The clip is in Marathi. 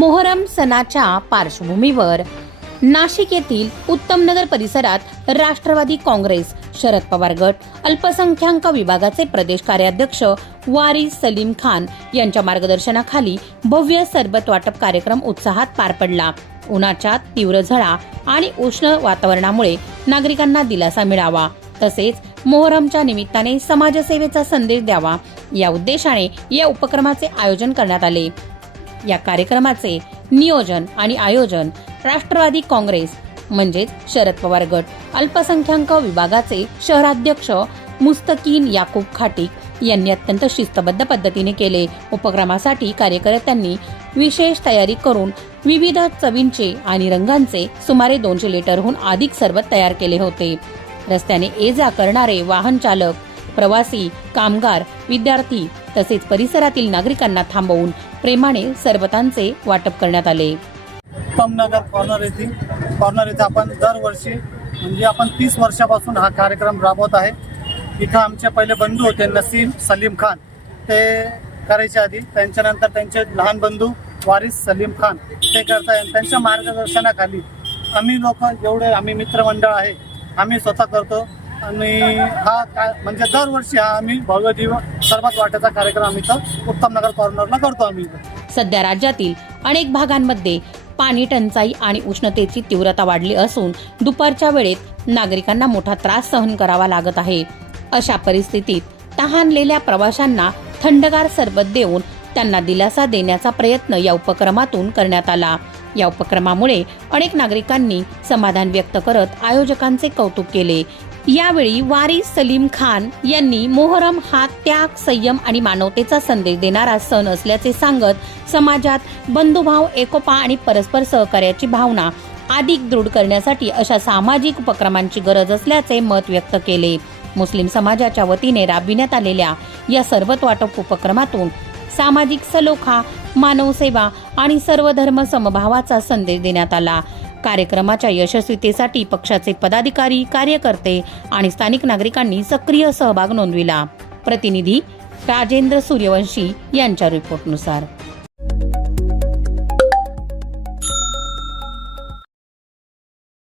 मोहरम सणाच्या पार्श्वभूमीवर नाशिक येथील उत्तमनगर परिसरात राष्ट्रवादी काँग्रेस शरद पवार गट अल्पसंख्याक विभागाचे प्रदेश कार्याध्यक्ष वारिस सलीम खान यांच्या मार्गदर्शनाखाली भव्य सरबत वाटप कार्यक्रम उत्साहात पार पडला। उन्हाच्या तीव्र झळा आणि उष्ण वातावरणामुळे नागरिकांना दिलासा मिळावा, तसेच मोहरमच्या निमित्ताने समाजसेवेचा संदेश द्यावा या उद्देशाने या उपक्रमाचे आयोजन करण्यात आले। या कार्यक्रमाचे नियोजन आणि आयोजन राष्ट्रवादी काँग्रेस म्हणजेच शरद पवार गट अल्पसंख्याक विभागाचे शहराध्यक्ष मुस्तकीन याकूब खाटीक यांनी अत्यंत शिस्तबद्ध पद्धतीने केले। उपक्रमासाठी कार्यकर्त्यांनी विशेष तयारी करून विविध चवींचे आणि रंगांचे सुमारे 200 लिटरहून अधिक सरबत तयार केले होते। रस्त्याने ये जा करणारे वाहन चालक, प्रवासी, कामगार, विद्यार्थी तसेच परिसरातील नागरिकांना थांबवून प्रेमाने सरबतांचे वाटप करण्यात आले। उत्तमनगर कॉर्नर येथे आपण दरवर्षी म्हणजे आपण 30 वर्षापासून हा कार्यक्रम राबवत आहे। इथं आमचे पहिले बंधू होते नसीम सलीम खान, ते करायच्या आधी त्यांच्यानंतर त्यांचे लहान बंधू वारिस सलीम खान ते करताय। त्यांच्या मार्गदर्शनाखाली आम्ही मित्रमंडळ आहे, आम्ही स्वतः करतो आणि हा म्हणजे दरवर्षी आम्ही भव्य दिव्य सरबत वाटायचा कार्यक्रम इथं उत्तमनगर कॉर्नरला करतो आम्ही। सध्या राज्यातील अनेक भागांमध्ये पाणी टंचाई आणि उष्णतेची तीव्रता वाढली असून दुपारच्या वेळेत नागरिकांना मोठा त्रास सहन करावा लागत आहे। अशा परिस्थितीत तहानलेल्या प्रवाशांना थंडगार सरबत देऊन त्यांना दिलासा देण्याचा प्रयत्न या उपक्रमातून करण्यात आला। या उपक्रमामुळे अनेक नागरिकांनी समाधान व्यक्त करत आयोजकांचे कौतुक केले। यावेळी वारिस सलीम खान यांनी मोहरम हा त्याग, संयम आणि मानवतेचा संदेश देणारा सण असल्याचे सांगत समाजात बंधुभाव, एकोपा आणि परस्पर सहकार्याची भावना अधिक दृढ करण्यासाठी अशा सामाजिक उपक्रमांची गरज असल्याचे मत व्यक्त केले। मुस्लिम समाजाच्या वतीने राबविण्यात आलेल्या या सरबत वाटप उपक्रमातून सामाजिक सलोखा, मानवसेवा आणि सर्वधर्म समभावाचा संदेश देण्यात आला। कार्यक्रमाच्या यशस्वीतेसाठी पक्षाचे पदाधिकारी, कार्यकर्ते आणि स्थानिक नागरिकांनी सक्रिय सहभाग नोंदविला। प्रतिनिधी राजेंद्र सूर्यवंशी यांच्या रिपोर्टनुसार।